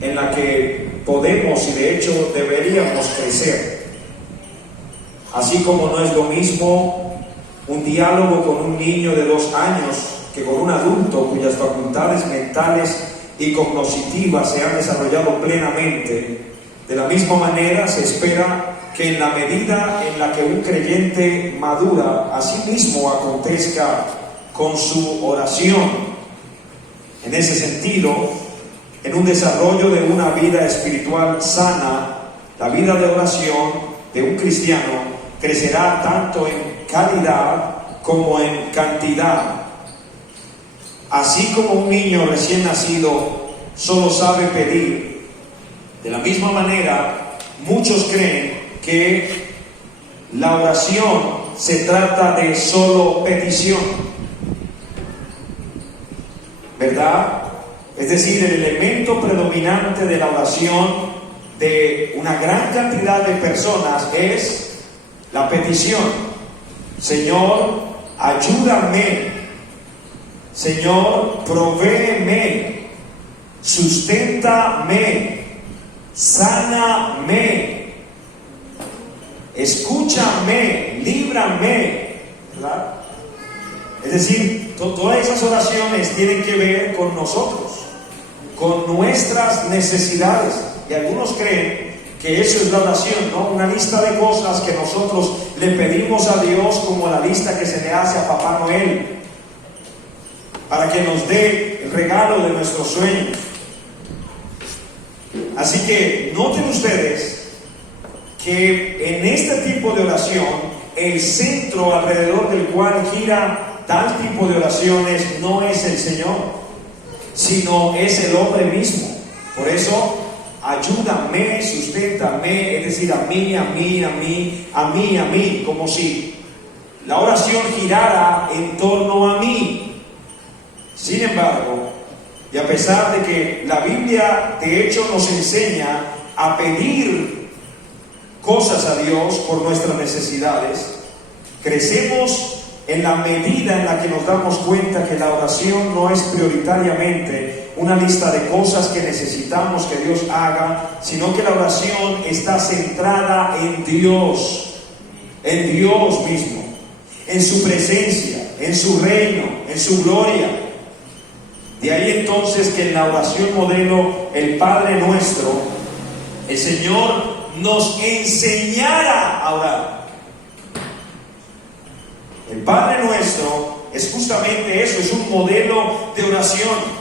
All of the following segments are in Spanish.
en la que podemos y de hecho deberíamos crecer. Así como no es lo mismo un diálogo con un niño de 2 años que con un adulto cuyas facultades mentales y cognitivas se han desarrollado plenamente, de la misma manera se espera que en la medida en la que un creyente madura, así mismo acontezca con su oración. En ese sentido, en un desarrollo de una vida espiritual sana, la vida de oración de un cristiano crecerá tanto en calidad como en cantidad. Así como un niño recién nacido solo sabe pedir, de la misma manera muchos creen que la oración se trata de solo petición, ¿verdad? Es decir, el elemento predominante de la oración de una gran cantidad de personas es la petición. Señor, ayúdame. Señor, provéeme. Susténtame. Sáname. Escúchame. Líbrame. ¿Verdad? Es decir, todas esas oraciones tienen que ver con nosotros, con nuestras necesidades. Y algunos creen que eso es la oración, ¿no? Una lista de cosas que nosotros le pedimos a Dios, como la lista que se le hace a Papá Noel, para que nos dé el regalo de nuestros sueños. Así que noten ustedes que en este tipo de oración, el centro alrededor del cual gira tal tipo de oraciones no es el Señor, sino es el hombre mismo. Por eso, ayúdame, susténtame, es decir, a mí, como si la oración girara en torno a mí. Sin embargo, y a pesar de que la Biblia de hecho nos enseña a pedir cosas a Dios por nuestras necesidades, crecemos en la medida en la que nos damos cuenta que la oración no es prioritariamente una lista de cosas que necesitamos que Dios haga, sino que la oración está centrada en Dios mismo, en su presencia, en su reino, en su gloria. De ahí entonces que en la oración modelo, el Padre Nuestro, el Señor nos enseñara a orar. El Padre Nuestro es justamente eso, es un modelo de oración.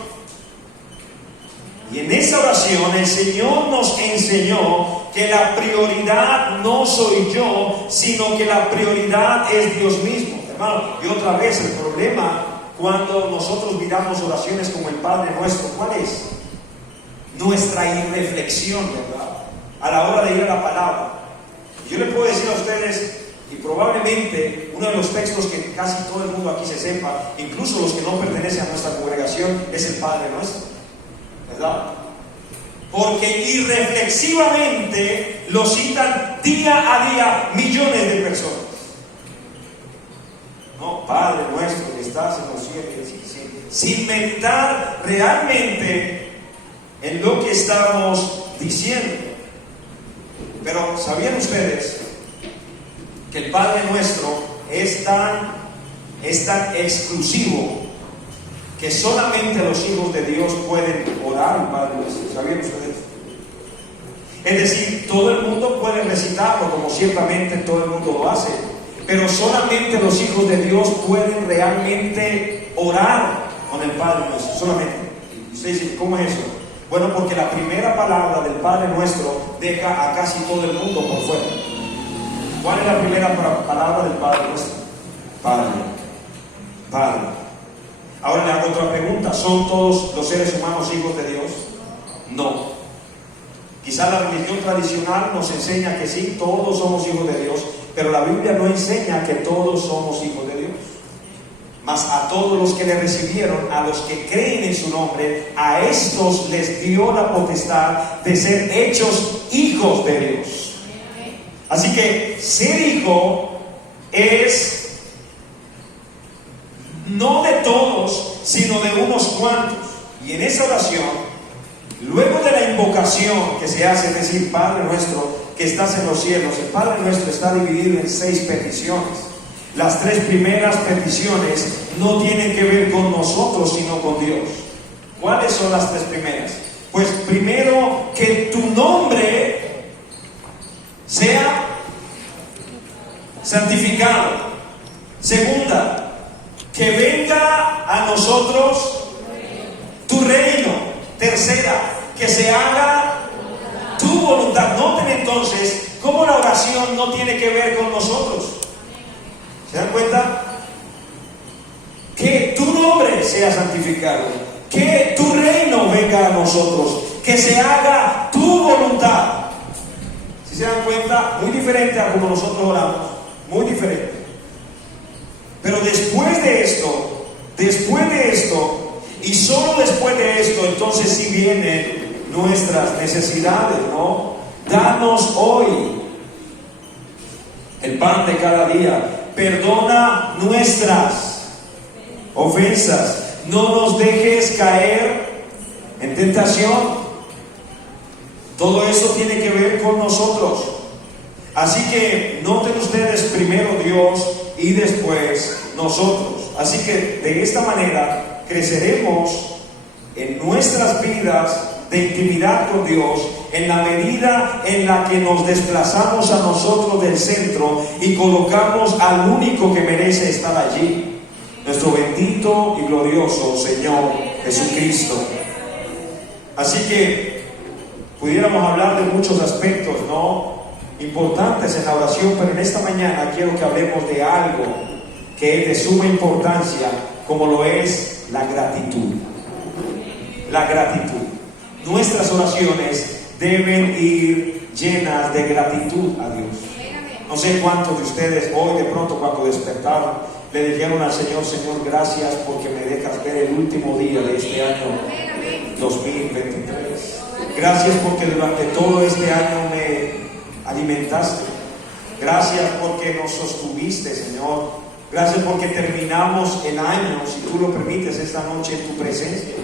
Y en esa oración el Señor nos enseñó que la prioridad no soy yo, sino que la prioridad es Dios mismo. Hermano, y otra vez el problema cuando nosotros miramos oraciones como el Padre Nuestro, ¿cuál es? Nuestra irreflexión, ¿verdad? A la hora de ir a la palabra. Y yo le puedo decir a ustedes, y probablemente uno de los textos que casi todo el mundo aquí se sepa, incluso los que no pertenecen a nuestra congregación, es el Padre Nuestro, ¿verdad? Porque irreflexivamente lo citan día a día millones de personas. No, Padre Nuestro que estás en los cielos, sin meditar realmente en lo que estamos diciendo. Pero ¿sabían ustedes que el Padre Nuestro es tan exclusivo que solamente los hijos de Dios pueden orar el Padre Nuestro? ¿Sabían ustedes? Es decir, todo el mundo puede recitarlo, como ciertamente todo el mundo lo hace, pero solamente los hijos de Dios pueden realmente orar con el Padre Nuestro, solamente. Y usted dice, ¿cómo es eso? Bueno, porque la primera palabra del Padre Nuestro deja a casi todo el mundo por fuera. ¿Cuál es la primera palabra del Padre Nuestro? Padre. Padre. Ahora le hago otra pregunta. ¿Son todos los seres humanos hijos de Dios? No. Quizá la religión tradicional nos enseña que sí, todos somos hijos de Dios, pero la Biblia no enseña que todos somos hijos de Dios. Mas a todos los que le recibieron, a los que creen en su nombre, a estos les dio la potestad de ser hechos hijos de Dios. Así que ser hijo es no de todos, sino de unos cuantos. Y en esa oración, luego de la invocación oración que se hace, es decir, Padre nuestro que estás en los cielos, el Padre nuestro está dividido en 6 peticiones. Las 3 primeras peticiones no tienen que ver con nosotros, sino con Dios. ¿Cuáles son las 3 primeras? Pues primero, que tu nombre sea santificado. Segunda, que venga a nosotros tu reino. Tercera, que se haga tu voluntad. Noten entonces cómo la oración no tiene que ver con nosotros. ¿Se dan cuenta? Que tu nombre sea santificado, que tu reino venga a nosotros, que se haga tu voluntad. Si se dan cuenta, muy diferente a como nosotros oramos, muy diferente. Pero después de esto, y solo después de esto, entonces sí vienen nuestras necesidades, ¿no? Danos hoy el pan de cada día. Perdona nuestras ofensas. No nos dejes caer en tentación. Todo eso tiene que ver con nosotros. Así que noten ustedes, primero Dios y después nosotros. Así que de esta manera creceremos en nuestras vidas de intimidad con Dios, en la medida en la que nos desplazamos a nosotros del centro y colocamos al único que merece estar allí, nuestro bendito y glorioso Señor Jesucristo. Así que pudiéramos hablar de muchos aspectos, ¿no?, importantes en la oración, pero en esta mañana quiero que hablemos de algo que es de suma importancia, como lo es la gratitud. La gratitud. Nuestras oraciones deben ir llenas de gratitud a Dios. No sé cuántos de ustedes hoy de pronto cuando despertaron le dijeron al Señor: Señor, gracias porque me dejas ver el último día de este año 2023. Gracias porque durante todo este año me alimentaste. Gracias porque nos sostuviste, Señor. Gracias porque terminamos el año, si tú lo permites, esta noche en tu presencia.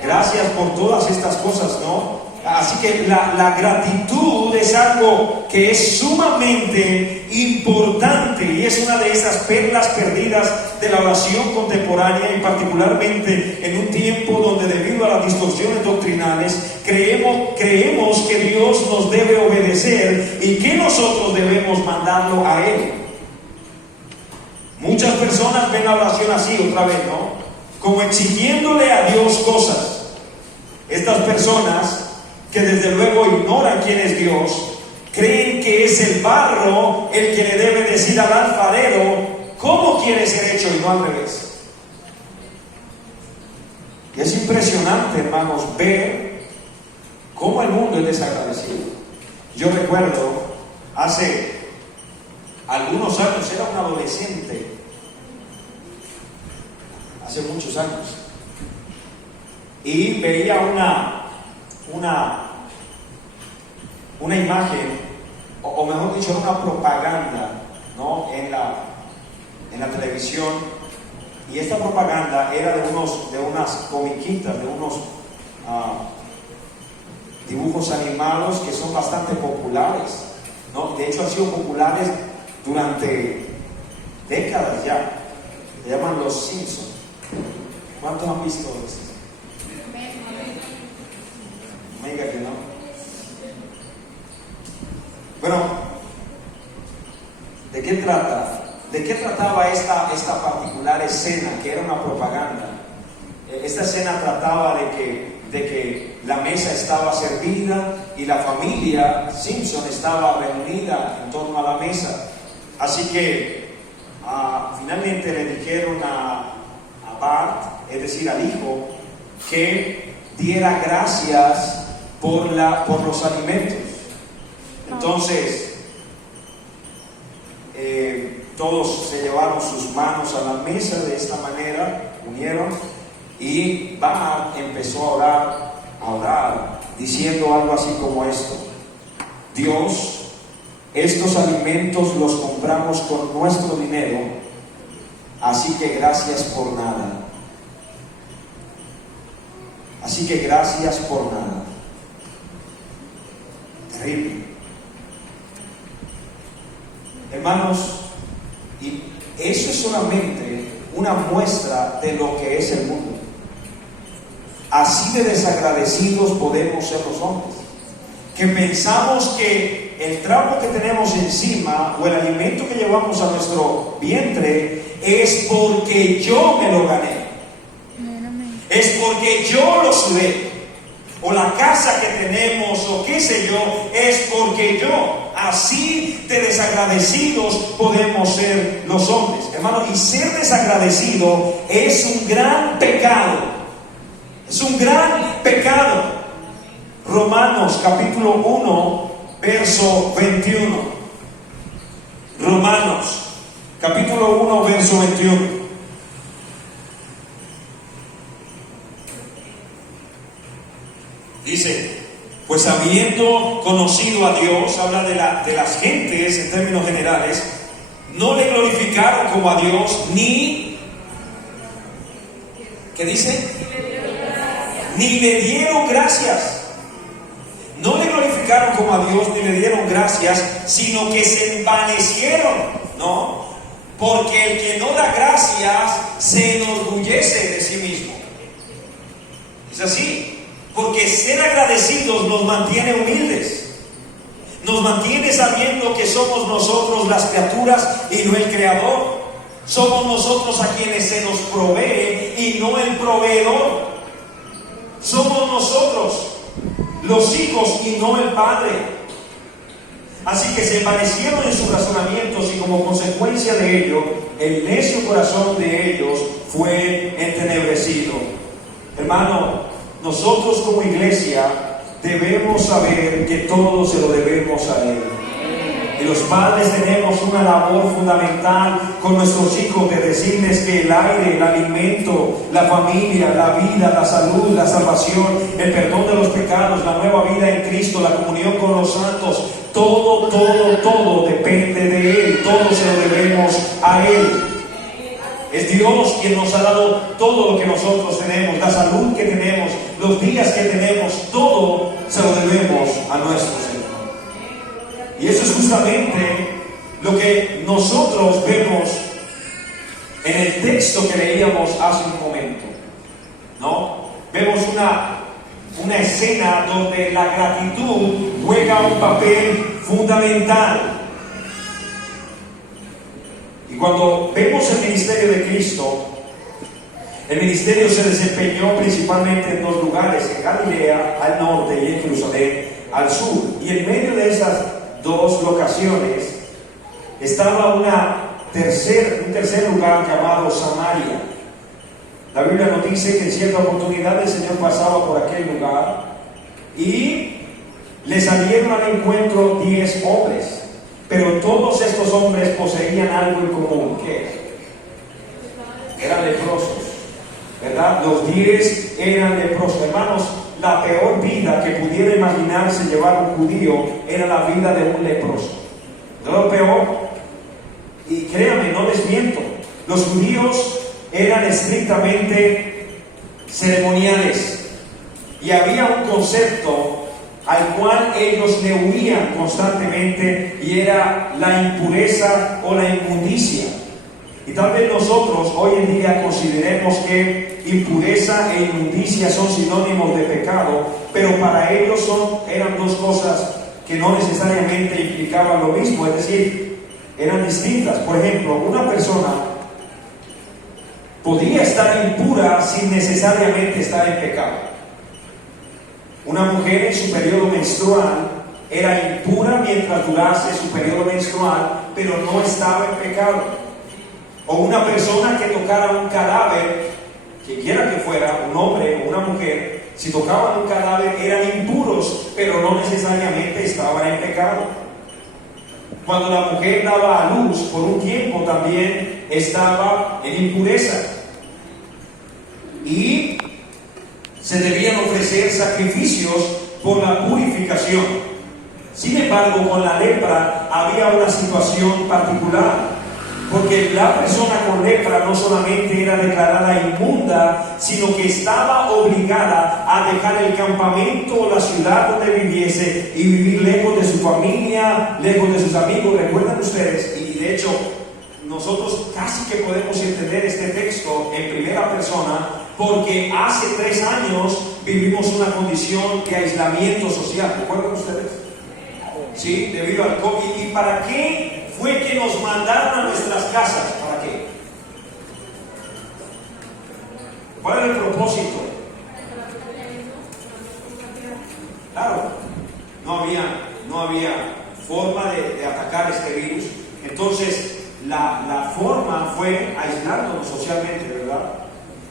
Gracias por todas estas cosas, ¿no? Así que la gratitud es algo que es sumamente importante y es una de esas perlas perdidas de la oración contemporánea, y particularmente en un tiempo donde, debido a las distorsiones doctrinales, creemos que Dios nos debe obedecer y que nosotros debemos mandarlo a Él. Muchas personas ven la oración así, otra vez, ¿no?, como exigiéndole a Dios cosas. Estas personas que desde luego ignoran quién es Dios, creen que es el barro el que le debe decir al alfarero cómo quiere ser hecho y no al revés. Y es impresionante, hermanos, ver cómo el mundo es desagradecido. Yo recuerdo hace algunos años, era un adolescente, hace muchos años, y veía una imagen, o mejor dicho, una propaganda, ¿no?, en la televisión, y esta propaganda era de unas comiquitas, de unos dibujos animados que son bastante populares, ¿no? De hecho han sido populares durante décadas ya. Se llaman Los Simpsons. ¿Cuántos han visto eso? Me diga que no. Bueno, ¿de qué trata? ¿De qué trataba esta particular escena, que era una propaganda? Esta escena trataba de que la mesa estaba servida y la familia Simpson estaba reunida en torno a la mesa. Así que finalmente le dijeron a Bart, es decir, al hijo, que diera gracias por los alimentos. Entonces todos se llevaron sus manos a la mesa de esta manera, unieron, y Bart empezó a orar diciendo algo así como esto: Dios, estos alimentos los compramos con nuestro dinero, así que gracias por nada. Así que gracias por nada. Terrible. Hermanos, y eso es solamente una muestra de lo que es el mundo. Así de desagradecidos podemos ser los hombres, que pensamos que el trapo que tenemos encima o el alimento que llevamos a nuestro vientre es porque yo me lo gané, es porque yo lo sudé, o la casa que tenemos o qué sé yo, es porque yo. Así de desagradecidos podemos ser los hombres, hermano. Y ser desagradecido es un gran pecado, es un gran pecado. Romanos capítulo 1 verso 21. Romanos capítulo 1 verso 21. Dice: pues habiendo conocido a Dios, habla de las gentes en términos generales, no le glorificaron como a Dios, ni, ¿qué dice? Ni le dieron gracias. No le glorificaron como a Dios, ni le dieron gracias, sino que se envanecieron, ¿no? Porque el que no da gracias se enorgullece de sí mismo. Es así. Porque ser agradecidos nos mantiene humildes, nos mantiene sabiendo que somos nosotros las criaturas y no el creador. Somos nosotros a quienes se nos provee y no el proveedor. Somos nosotros los hijos y no el padre. Así que se envanecieron en sus razonamientos y como consecuencia de ello, el necio corazón de ellos fue entenebrecido. Hermano, nosotros como iglesia debemos saber que todo se lo debemos a Él. Y los padres tenemos una labor fundamental con nuestros hijos de decirles que el aire, el alimento, la familia, la vida, la salud, la salvación, el perdón de los pecados, la nueva vida en Cristo, la comunión con los santos, todo depende de Él. Todo se lo debemos a Él. Es Dios quien nos ha dado todo lo que nosotros tenemos, la salud que tenemos, los días que tenemos, todo se lo debemos a nuestro Señor. Y eso es justamente lo que nosotros vemos en el texto que leíamos hace un momento, ¿no? Vemos una escena donde la gratitud juega un papel fundamental. Y cuando vemos el ministerio de Cristo, el ministerio se desempeñó principalmente en dos lugares: en Galilea al norte y en Jerusalén al sur. Y en medio de esas dos locaciones estaba un tercer lugar llamado Samaria. La Biblia nos dice que en cierta oportunidad el Señor pasaba por aquel lugar y le salieron al encuentro 10 hombres. Pero todos estos hombres poseían algo en común. ¿Qué? Eran leprosos, ¿verdad? Los 10 eran leprosos. Hermanos, la peor vida que pudiera imaginarse llevar un judío era la vida de un leproso. No lo peor. Y créanme, no les miento, los judíos eran estrictamente ceremoniales y había un concepto al cual ellos le huían constantemente, y era la impureza o la inmundicia. Y tal vez nosotros hoy en día consideremos que impureza e inmundicia son sinónimos de pecado, pero para ellos eran dos cosas que no necesariamente implicaban lo mismo, es decir, eran distintas. Por ejemplo, una persona podía estar impura sin necesariamente estar en pecado. Una mujer en su periodo menstrual era impura mientras durase su periodo menstrual, pero no estaba en pecado. O una persona que tocara un cadáver, que quiera que fuera, un hombre o una mujer, si tocaban un cadáver eran impuros, pero no necesariamente estaban en pecado. Cuando la mujer daba a luz por un tiempo también estaba en impureza. Y se debían ofrecer sacrificios por la purificación. Sin embargo, con la lepra había una situación particular, Porque la persona con lepra no solamente era declarada inmunda, sino que estaba obligada a dejar el campamento o la ciudad donde viviese y vivir lejos de su familia, lejos de sus amigos. ¿Recuerdan ustedes? Y de hecho, nosotros casi que podemos entender este texto en primera persona, porque hace 3 años vivimos una condición de aislamiento social. ¿Recuerdan ustedes? Sí, debido al COVID. ¿Y para qué fue que nos mandaron a nuestras casas? ¿Para qué? ¿Cuál era el propósito? Claro, no había forma de atacar este virus. Entonces, la forma fue aislándonos socialmente, ¿verdad?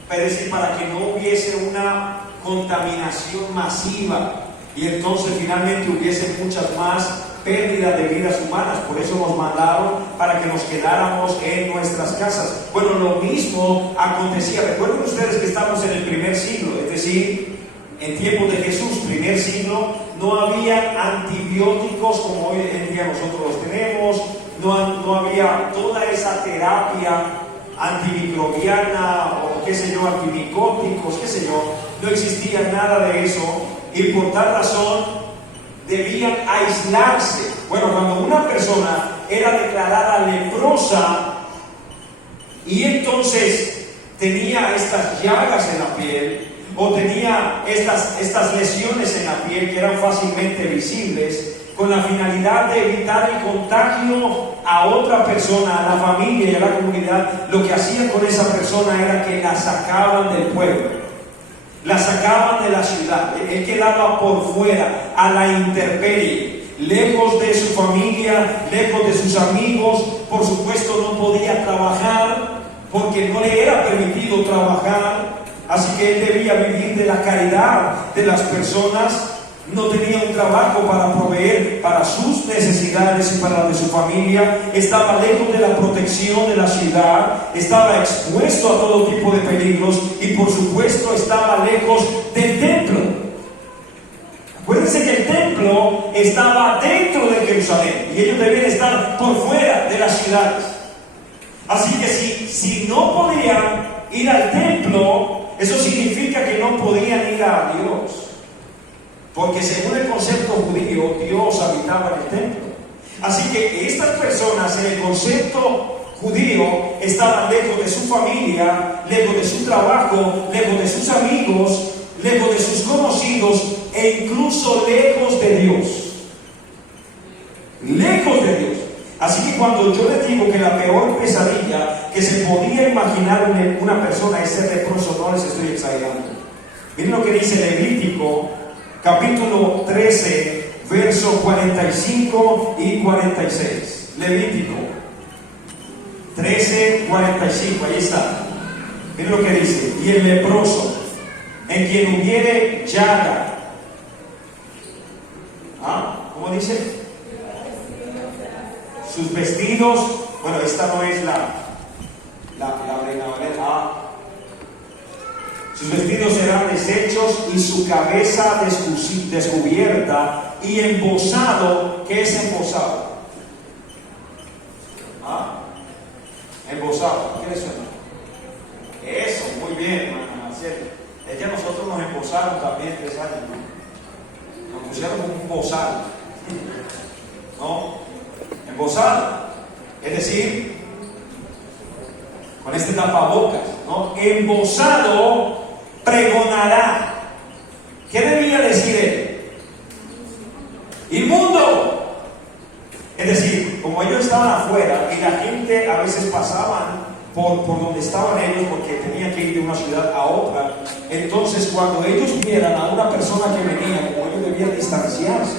Es decir, para que no hubiese una contaminación masiva y entonces finalmente hubiese muchas más pérdidas de vidas humanas. Por eso nos mandaron para que nos quedáramos en nuestras casas. Bueno, lo mismo acontecía. Recuerden ustedes que estamos en el primer siglo, es decir, en tiempos de Jesús, primer siglo, no había antibióticos como hoy en día nosotros los tenemos, no había toda esa terapia antimicrobiana o qué sé yo, antimicóticos, qué sé yo, no existía nada de eso y por tal razón debían aislarse. Bueno, cuando una persona era declarada leprosa y entonces tenía estas llagas en la piel o tenía estas lesiones en la piel que eran fácilmente visibles, con la finalidad de evitar el contagio a otra persona, a la familia y a la comunidad, lo que hacían con esa persona era que la sacaban del pueblo, la sacaban de la ciudad. Él quedaba por fuera, a la intemperie, lejos de su familia, lejos de sus amigos. Por supuesto no podía trabajar porque no le era permitido trabajar, así que él debía vivir de la caridad de las personas. No tenía un trabajo para proveer para sus necesidades y para las de su familia. Estaba lejos de la protección de la ciudad, estaba expuesto a todo tipo de peligros y por supuesto estaba lejos del templo. Acuérdense que el templo estaba dentro de Jerusalén y ellos debían estar por fuera de las ciudades. Así que si no podían ir al templo, eso significa que no podían ir a Dios. Porque según el concepto judío, Dios habitaba en el templo. Así que estas personas en el concepto judío estaban lejos de su familia, lejos de su trabajo, lejos de sus amigos, lejos de sus conocidos e incluso lejos de Dios. Lejos de Dios. Así que cuando yo les digo que la peor pesadilla que se podía imaginar una persona es ser leproso, no les estoy exagerando. Miren lo que dice Levítico capítulo 13, versos 45 y 46. Levítico 13, 45, ahí está. Miren lo que dice: y el leproso, en quien hubiere llaga. ¿Cómo dice? Sus vestidos, bueno, esta no es la Reina Valera. Sus vestidos serán deshechos y su cabeza descubierta y embozado. ¿Qué es embozado? Embozado, ¿qué le suena? Eso, muy bien, hermana. Es que a nosotros nos embozaron también 3 años, ¿no? Nos pusieron un bozal, ¿no? Embozado, es decir, con este tapabocas, ¿no? Embozado pregonará. ¿Qué debía decir él? ¡Inmundo! Es decir, como ellos estaban afuera y la gente a veces pasaban por donde estaban ellos porque tenían que ir de una ciudad a otra, entonces cuando ellos vieran a una persona que venía, como ellos debían distanciarse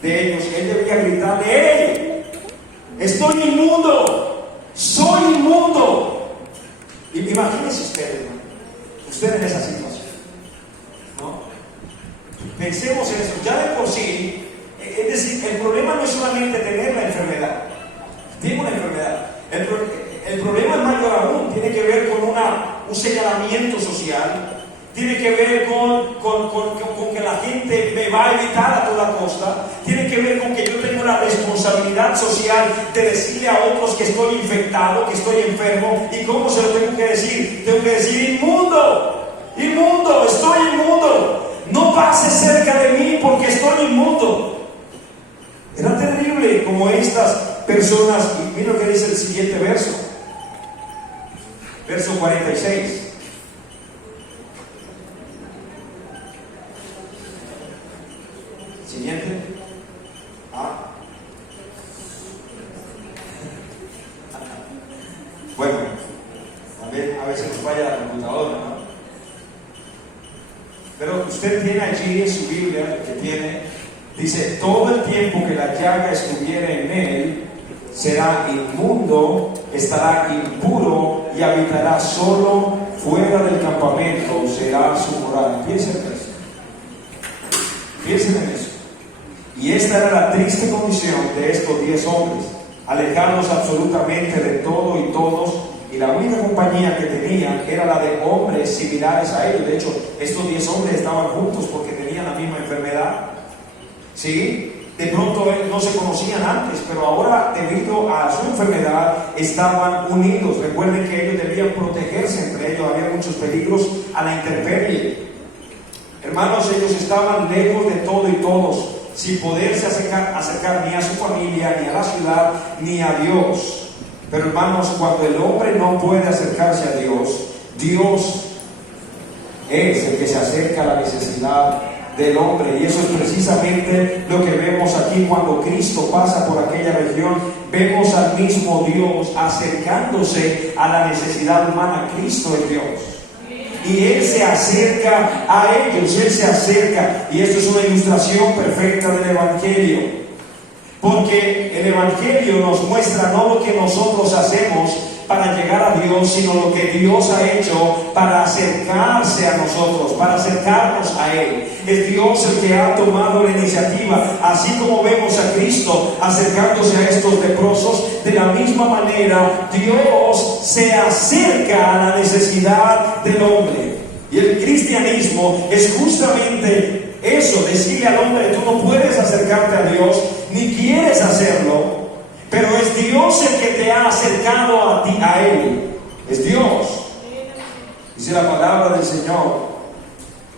de ellos, él debía gritarle: ¡hey! ¡Estoy inmundo! ¡Soy inmundo! Y imagínense ustedes en esa situación, ¿no? Pensemos en eso. Ya de por sí, es decir, el problema no es solamente tener la enfermedad. Tengo una enfermedad. El problema es mayor aún, tiene que ver con un señalamiento social, tiene que ver con que la gente me va a evitar a toda costa, tiene que ver con que yo tengo la responsabilidad social de decirle a otros que estoy infectado, que estoy enfermo. ¿Y cómo se lo tengo que decir? Tengo que decir: inmundo, inmundo, estoy inmundo, no pases cerca de mí porque estoy inmundo. Era terrible como estas personas. Y mira lo que dice el siguiente verso, verso 46. Siguiente. Bueno, a veces nos falla la computadora, ¿no? Pero usted tiene allí en su Biblia, que tiene, dice: todo el tiempo que la llaga estuviera en él, será inmundo, estará impuro y habitará solo fuera del campamento, será su morada. Piensen en eso. Piensen en eso. Y esta era la triste condición de estos 10 hombres, alejados absolutamente de todo y todos, y la única compañía que tenían era la de hombres similares a ellos. De hecho, estos 10 hombres estaban juntos porque tenían la misma enfermedad. ¿Sí? De pronto no se conocían antes, pero ahora, debido a su enfermedad, estaban unidos. Recuerden que ellos debían protegerse entre ellos, había muchos peligros a la intemperie. Hermanos, ellos estaban lejos de todo y todos, sin poderse acercar ni a su familia, ni a la ciudad, ni a Dios. Pero hermanos, cuando el hombre no puede acercarse a Dios, Dios es el que se acerca a la necesidad del hombre. Y eso es precisamente lo que vemos aquí cuando Cristo pasa por aquella región. Vemos al mismo Dios acercándose a la necesidad humana. Cristo es Dios. Y Él se acerca a ellos, Él se acerca. Y esto es una ilustración perfecta del Evangelio. Porque el Evangelio nos muestra no lo que nosotros hacemos para llegar a Dios, sino lo que Dios ha hecho para acercarse a nosotros, para acercarnos a Él. Es Dios el que ha tomado la iniciativa. Así como vemos a Cristo acercándose a estos leprosos, de la misma manera Dios se acerca a la necesidad del hombre. Y el cristianismo es justamente eso: decirle al hombre: tú no puedes acercarte a Dios, ni quieres hacerlo, pero es Dios el que te ha acercado a ti, a Él. Es Dios. Dice la palabra del Señor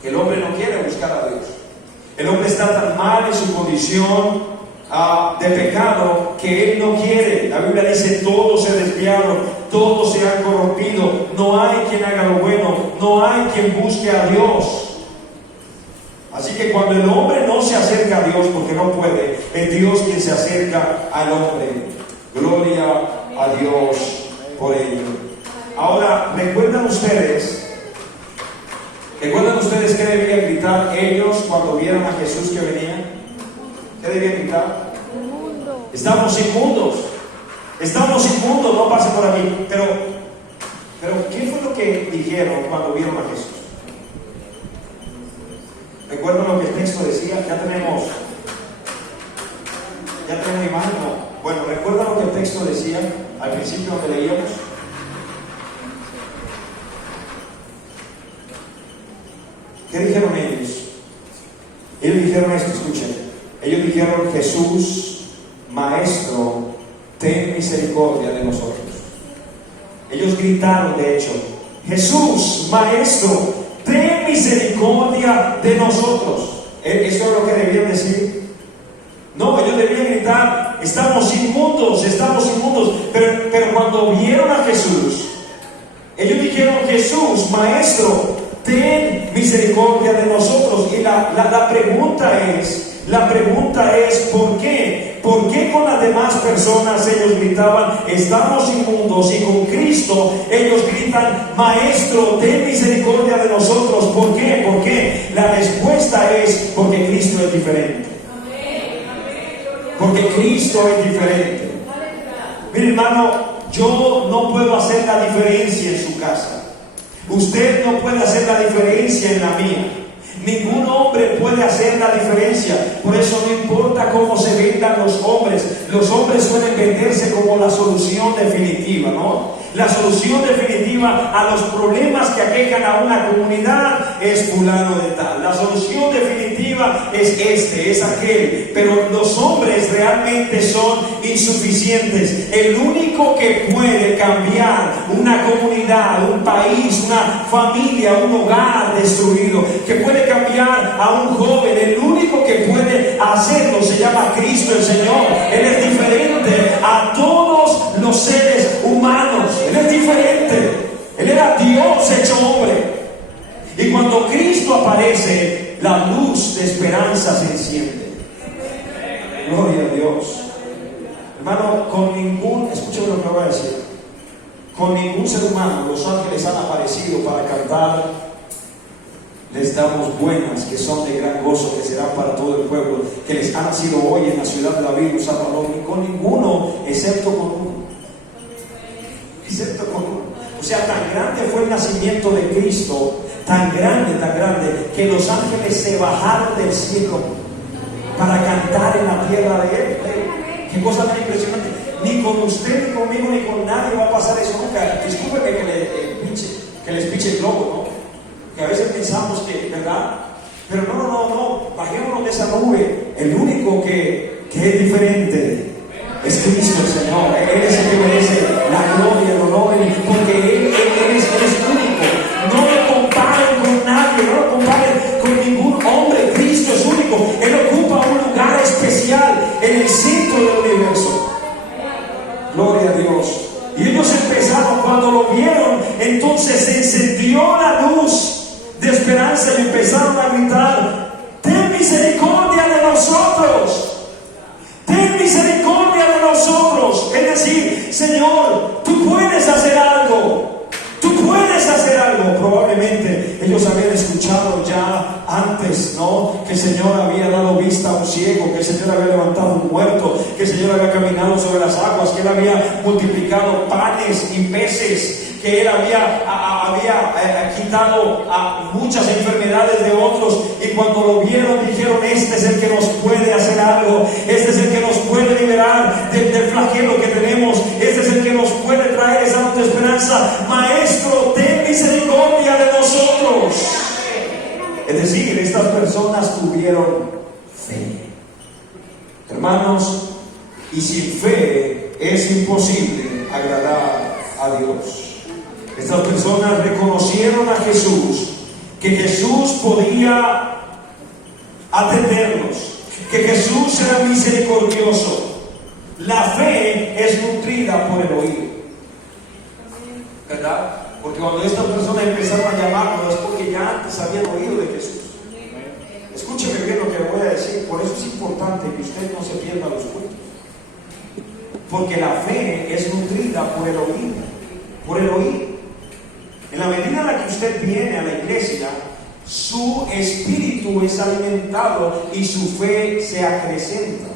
que el hombre no quiere buscar a Dios. El hombre está tan mal en su condición de pecado que él no quiere. La Biblia dice: todos se desviaron, todos se han corrompido, no hay quien haga lo bueno, no hay quien busque a Dios. Así que cuando el hombre no se acerca a Dios porque no puede, es Dios quien se acerca al hombre. Gloria a Dios por ello. Ahora, ¿recuerdan ustedes qué debían gritar ellos cuando vieron a Jesús que venía? ¿Qué debían gritar? Estamos inmundos. Estamos inmundos, no pase por aquí. Pero ¿qué fue lo que dijeron cuando vieron a Jesús? ¿Recuerdan lo que el texto decía? Ya tenemos imagen, ¿no? Bueno, ¿recuerdan lo que el texto decía al principio donde leíamos? ¿Qué dijeron ellos? Ellos dijeron esto, escuchen. Ellos dijeron: Jesús, Maestro, ten misericordia de nosotros. Ellos gritaron, de hecho: Jesús, Maestro, ten misericordia de nosotros. ¿Eso es lo que debían decir? No, ellos debían gritar: estamos inmundos. Pero cuando vieron a Jesús, ellos dijeron: Jesús, Maestro, ten misericordia de nosotros. Y la pregunta es ¿por qué? ¿Por qué con las demás personas ellos gritaban: estamos inmundos, y con Cristo ellos gritan: Maestro, ten misericordia de nosotros? ¿Por qué? ¿Por qué? La respuesta es: porque Cristo es diferente. Porque Cristo es diferente. Mire, hermano, yo no puedo hacer la diferencia en su casa. Usted no puede hacer la diferencia en la mía. Ningún hombre puede hacer la diferencia. Por eso no importa cómo se vendan los hombres. Los hombres suelen venderse como la solución definitiva, ¿no? La solución definitiva definitiva a los problemas que aquejan a una comunidad es fulano de tal. La solución definitiva es es aquel. Pero los hombres realmente son insuficientes. El único que puede cambiar una comunidad, un país, una familia, un hogar destruido, que puede cambiar a un joven, el único que puede hacerlo se llama Cristo el Señor. Él es diferente a todos los seres humanos. Él es diferente. Él era Dios hecho hombre. Y cuando Cristo aparece, la luz de esperanza se enciende. Gloria a Dios. Hermano, escúcheme lo que voy a decir. Con ningún ser humano los ángeles han aparecido para cantar: les damos buenas, que son de gran gozo, que serán para todo el pueblo, que les ha nacido hoy en la ciudad de David un Salvador. Ni con ninguno, excepto con uno. Excepto con uno. O sea, tan grande fue el nacimiento de Cristo, tan grande, que los ángeles se bajaron del cielo para cantar en la tierra de Él. Qué cosa tan impresionante. Ni con usted, ni conmigo, ni con nadie va a pasar eso nunca. Discúlpeme que les piche el globo, ¿no? Que a veces pensamos que, ¿verdad? Pero no, bajémonos de esa nube. El único que es diferente es Cristo el Señor. Él es el que merece la gloria, el honor, porque Él es único. No lo comparen con nadie, no lo comparen con ningún hombre. Cristo es único. Él ocupa un lugar especial en el centro del universo. Gloria a Dios. Y ellos empezaron, cuando lo vieron, entonces se encendió la luz de esperanza y empezaron a gritar: ten misericordia de nosotros, ten misericordia de nosotros. Es decir, Señor, tú puedes hacer algo, tú puedes hacer algo. Probablemente ellos habían escuchado ya antes, ¿no?, que el Señor había dado vista a un ciego, que el Señor había levantado un muerto, que el Señor había caminado sobre las aguas, que Él había multiplicado panes y peces, que Él había quitado a muchas enfermedades de otros. Y cuando lo vieron dijeron: este es el que nos puede hacer algo, este es el que nos puede liberar del flagelo que tenemos, este es el que nos puede traer esa luz de esperanza. Maestro, ten misericordia de nosotros. Es decir, estas personas tuvieron fe. Hermanos, y sin fe es imposible agradar a Dios. Estas personas reconocieron a Jesús, que Jesús podía atenderlos, que Jesús era misericordioso. La fe es nutrida por el oír, ¿verdad? Porque cuando estas personas empezaron a llamarlo es porque ya antes habían oído de Jesús. Escúcheme bien lo que voy a decir. Por eso es importante que usted no se pierda los cultos, porque la fe es nutrida por el oír. Por el oír. En la medida en la que usted viene a la iglesia, su espíritu es alimentado y su fe se acrecenta.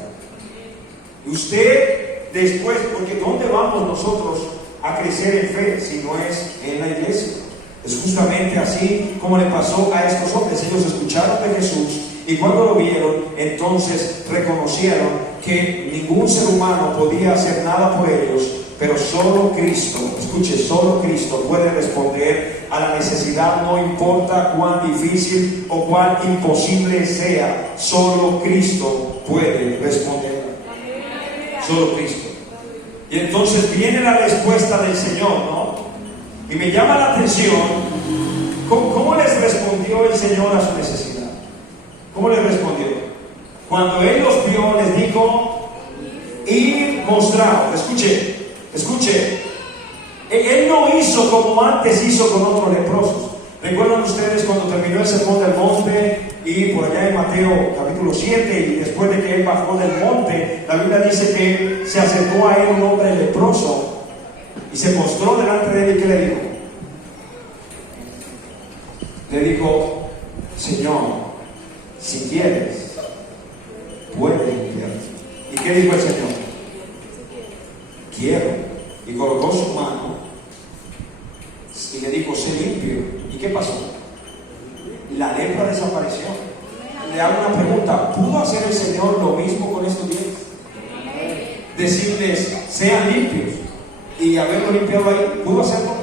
Y usted después, porque ¿dónde vamos nosotros a crecer en fe si no es en la iglesia? Es justamente así como le pasó a estos hombres. Ellos escucharon de Jesús y cuando lo vieron, entonces reconocieron que ningún ser humano podía hacer nada por ellos, pero solo Cristo, escuche, solo Cristo puede responder a la necesidad, no importa cuán difícil o cuán imposible sea. Solo Cristo puede responder. Solo Cristo. Y entonces viene la respuesta del Señor, ¿no? Y me llama la atención cómo les respondió el Señor a su necesidad. ¿Cómo les respondió? Cuando Él los vio, les dijo: y mostraos. Escuche, Él no hizo como antes hizo con otros leprosos. ¿Recuerdan ustedes cuando terminó el sermón del monte? Y por allá en Mateo capítulo 7, y después de que Él bajó del monte, la Biblia dice que se acercó a Él un hombre leproso y se postró delante de Él. ¿Y qué le dijo? Le dijo: Señor, si quieres, puedes limpiarte. ¿Y qué dijo el Señor? Quiero. Y colocó su mano y le dijo: sé limpio. ¿Y qué pasó? La lepra desapareció. Le hago una pregunta: ¿pudo hacer el Señor lo mismo con estos 10? Decirles: sean limpios, y haberlo limpiado ahí. ¿Pudo hacerlo?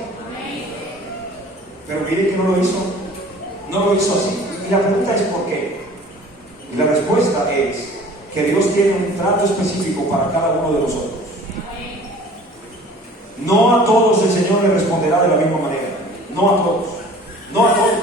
mire que no lo hizo. No lo hizo así. Y la pregunta es ¿por qué? Y la respuesta es que Dios tiene un trato específico para cada uno de nosotros. No a todos el Señor le responderá de la misma manera. No a todos. No a todos.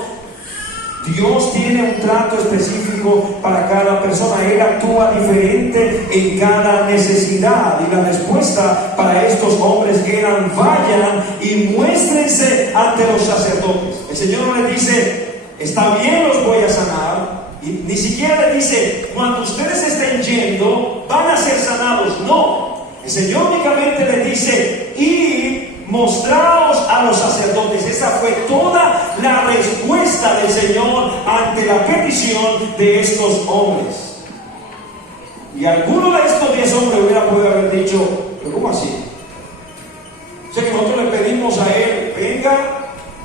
Dios tiene un trato específico para cada persona. Él actúa diferente en cada necesidad. Y la respuesta para estos hombres eran: vayan y muéstrense ante los sacerdotes. El Señor no les dice: está bien, los voy a sanar. Y ni siquiera les dice: cuando ustedes estén yendo van a ser sanados. No. El Señor únicamente les dice: y mostraos a los sacerdotes. Esa fue toda la respuesta del Señor ante la petición de estos hombres. Y alguno de estos 10 hombres hubiera podido haber dicho: ¿pero cómo así? O sea que nosotros le pedimos a Él: venga,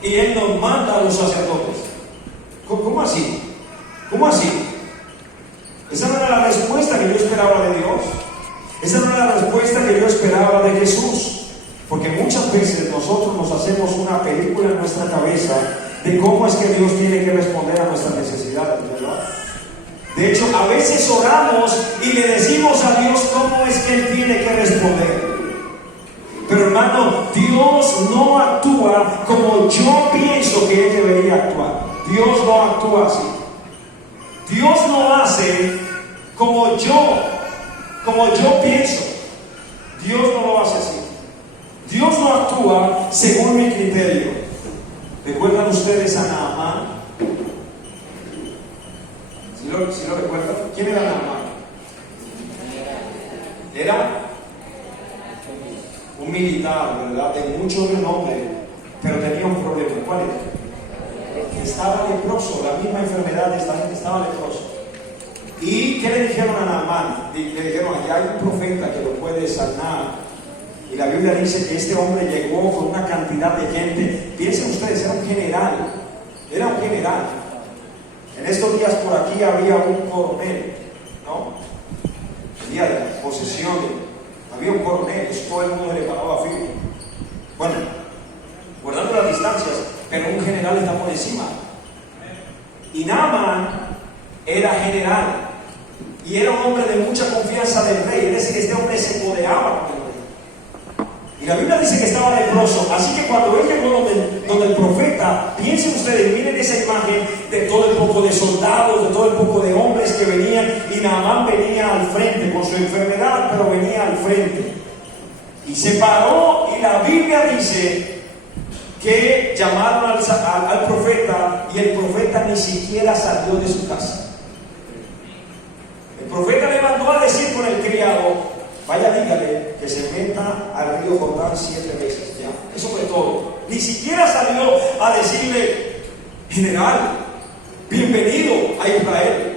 y Él nos manda a los sacerdotes. ¿Cómo así? ¿Cómo así? Esa no era la respuesta que yo esperaba de Dios. Esa no era la respuesta que yo esperaba de Jesús. Porque muchas veces nosotros nos hacemos una película en nuestra cabeza de cómo es que Dios tiene que responder a nuestras necesidades, ¿verdad? De hecho, a veces oramos y le decimos a Dios cómo es que Él tiene que responder. Pero hermano, Dios no actúa como yo pienso que Él debería actuar. Dios no actúa así. Dios no hace como yo pienso. Dios no lo hace así. Dios no actúa según mi criterio. ¿Recuerdan ustedes a Naamán? ¿Sí lo recuerdan? ¿Quién era Naamán? Era un militar, ¿verdad? De mucho renombre, pero tenía un problema. ¿Cuál era? Que estaba leproso, la misma enfermedad de esta gente, estaba leproso. ¿Y qué le dijeron a Naamán? Le dijeron: allá hay un profeta que lo puede sanar. Y la Biblia dice que este hombre llegó con una cantidad de gente. Piensen ustedes, era un general. Era un general. En estos días por aquí había un coronel, ¿no? El día de la posesión había un coronel, eso todo el mundo le paraba firme. Bueno, guardando las distancias, pero un general está por encima. Y Naamán era general y era un hombre de mucha confianza del rey. Es decir, este hombre se codeaba con el rey. Y la Biblia dice que estaba leproso. Así que cuando él llegó donde el profeta, piensen ustedes, miren esa imagen de todo el poco de soldados, de todo el poco de hombres que venían, y Naamán venía al frente con su enfermedad, pero venía al frente. Y se paró, y la Biblia dice que llamaron al profeta, y el profeta ni siquiera salió de su casa. El profeta le mandó a decir con el criado: vaya, dígale que se meta al río Jordán 7 veces. Ya, eso fue todo. Ni siquiera salió a decirle: general, bienvenido a Israel.